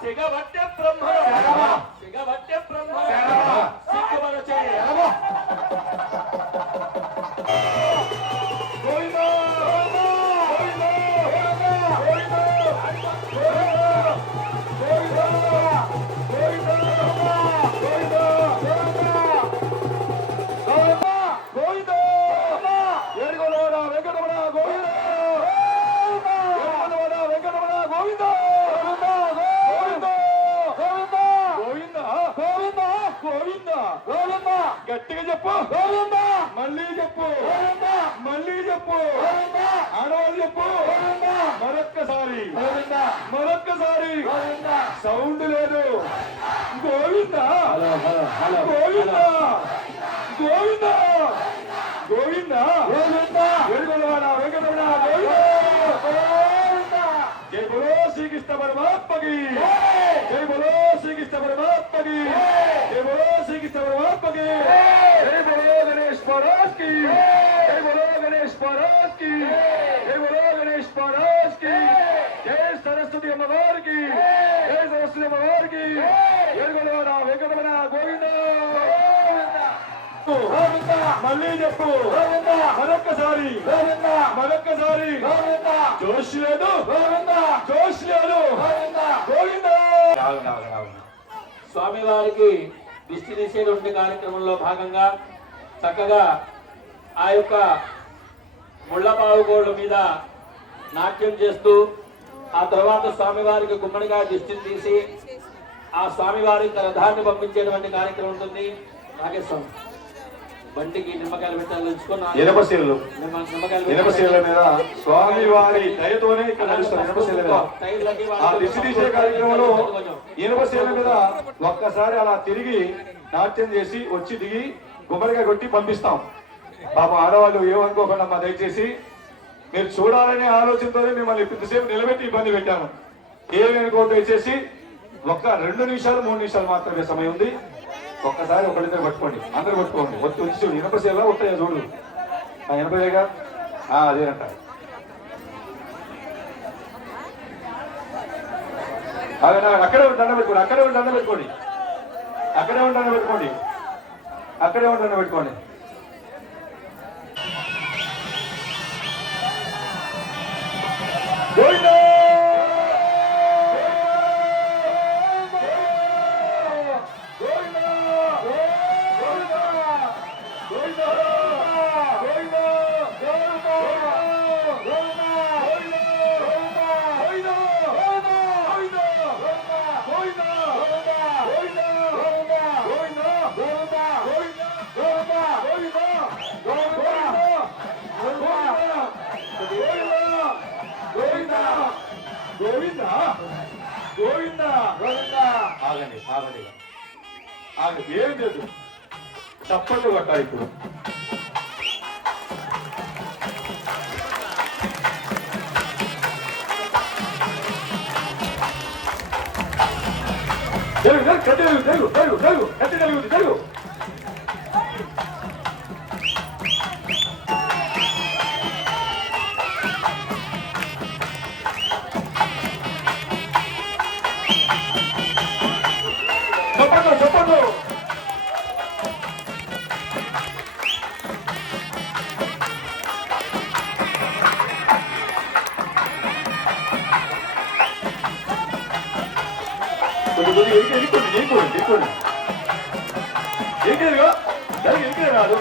సిగబట్టే బ్రహ్మ సిగబట్టే బ్రహ్మ సిగ్గుమరచే గట్టిగా చెప్పు మళ్ళీ చెప్పు మళ్ళీ చెప్పు ఆడవాళ్ళు చెప్పు మరొక్కసారి మరొక్కసారి సౌండ్ లేదు గోవిందా గోవిందా గోవిందా గోవిందా వెంకటరమణ వెంకటరమణ గోవిందా జై బోలో శ్రీకృష్ణ పరమాత్మకి జై బోలో శ్రీకృష్ణ పరమాత్మకి జై బోలో శ్రీకృష్ణ పరమాత్మకి జై బోలో గణేష్ महाराज की जय बोलो गणेश महाराज की जय बोलो गणेश महाराज की जय सरस्वती अम्मवार की जय सरस्वती अम्मवार की जय बोलो वेंकटरमण गोविंदा మళ్ళీ చెప్పు మరొక్కసారి మరొక్కసారి జోష్ లేదు జోష్ లేదు స్వామి వారికి దిష్టి తీసేటువంటి కార్యక్రమంలో భాగంగా చక్కగా ఆ యొక్క ముళ్ళపావుగోళ్ళ మీద నాట్యం చేస్తూ ఆ తర్వాత స్వామివారికి గుమ్మడిగా దిష్టిని తీసి ఆ స్వామివారి రథాన్ని పంపించేటువంటి కార్యక్రమం ఉంటుంది. నాగేశ్వరం బంటికి నిమ్మకాయలు పెట్టాలి ఇనపశీల మీద స్వామివారి దయతోనే ఇక్కడ నడుస్తారు. ఇనపశీల మీద ఆ దిష్టి తీసే కార్యక్రమంలో ఇనపశీల మీద ఒక్కసారి అలా తిరిగి నాట్యం చేసి వచ్చి దిగి గుమ్మడిగా కొట్టి పంపిస్తాం. పాప ఆడవాళ్ళు ఏమనుకోకుండా మా దయచేసి మీరు చూడాలనే ఆలోచనతోనే మిమ్మల్ని ఇంతసేపు నిలబెట్టి ఇబ్బంది పెట్టాను. ఏమి అనుకో దయచేసి ఒక్క 2 నిమిషాలు 3 నిమిషాలు మాత్రమే సమయం ఉంది. ఒక్కసారి ఒకరిద్దరు పట్టుకోండి, అందరు పట్టుకోండి. వచ్చి వచ్చి ఇనపశీల వస్తాయా చూడు, ఆ ఇనపదేగా అదేనంట. అక్కడే దండ పెట్టుకోండి, అక్కడే దండ పెట్టుకోండి, అక్కడే దండ పెట్టుకోండి, అక్కడే దండ పెట్టుకోండి. ఆగండి ఆగండి ఆగండి, ఏం లేదు, చప్పట్లు కొట్టాలి. ఇప్పుడు తెలుగు తెలుగు తెలుగు తెలుగు తెలుగు కట్టి తెలుగు తెలుగు చెప్పండి చెప్పండి. రాదు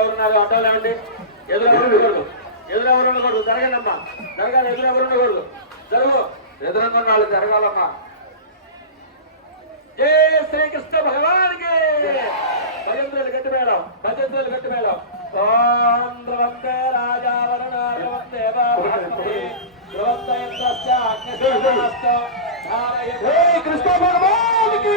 ఎవరున్నారు ఆటోలు ఏమండి? ఎదురెవరు ఉండకూడదు, ఎదురెవరు ఉండకూడదు. జరగండమ్మా, జరగాలి. ఎదురెవరు ఉండకూడదు, జరుగు. ఎదురున్న వాళ్ళు జరగాలమ్మా. జై శ్రీకృష్ణ భగవానికి. భజంత్రులు గట్టి మేడం, భజంత్రులు గట్టి మేడం. ఓం ధ్రువంతే రాజావరణారవంతే కృష్ణ భగవానికి.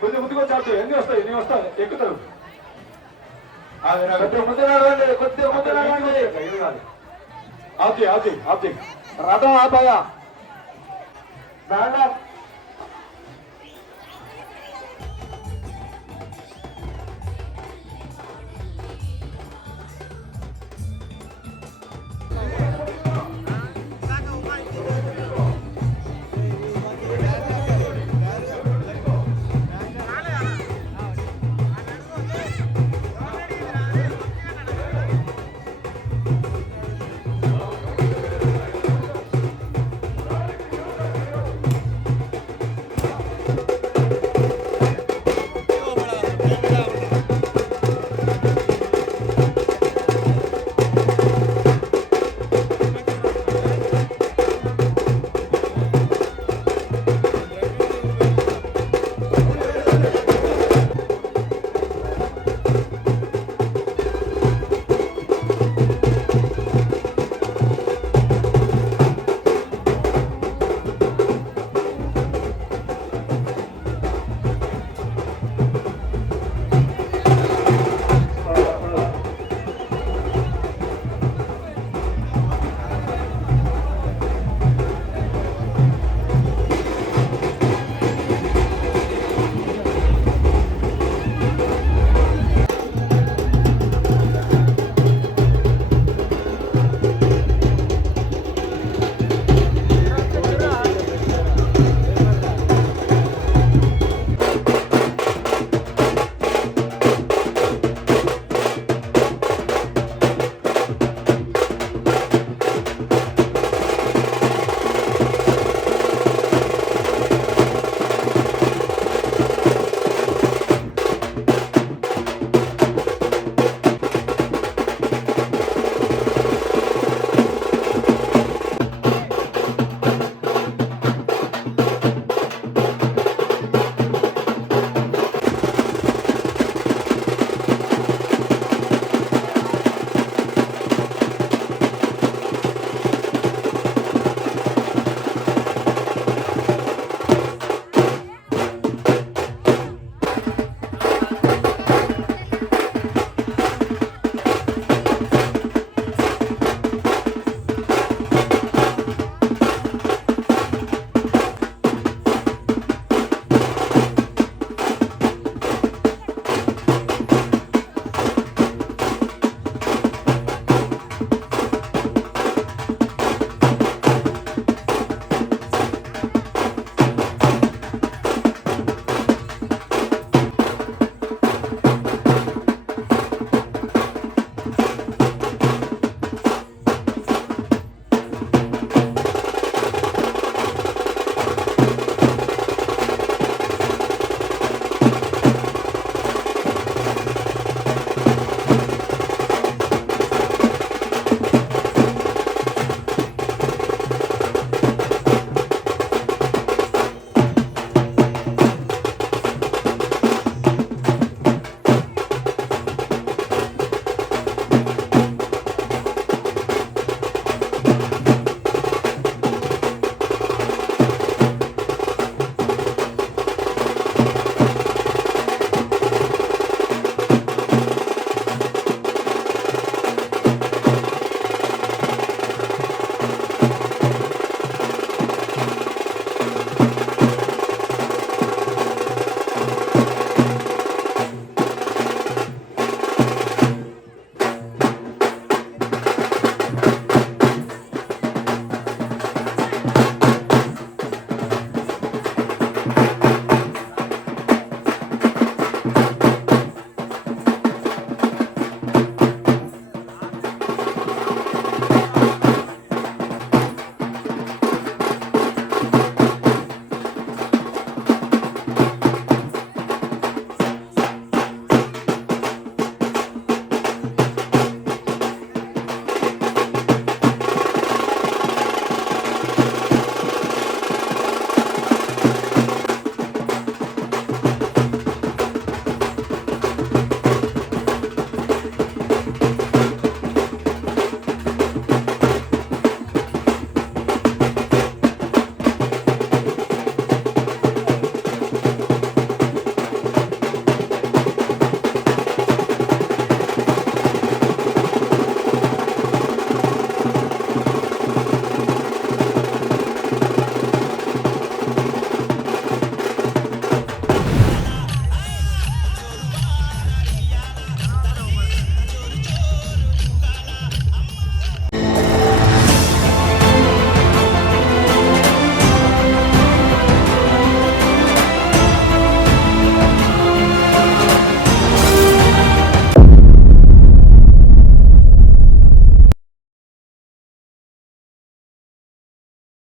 కొంచెం ముందుకు వచ్చి ఎన్ని వస్తాయి, ఎన్ని వస్తాయి ఎక్కుతారు. కొద్దిగా ముందు ఆబ్జెక్ట్ రథం ఆపాయా.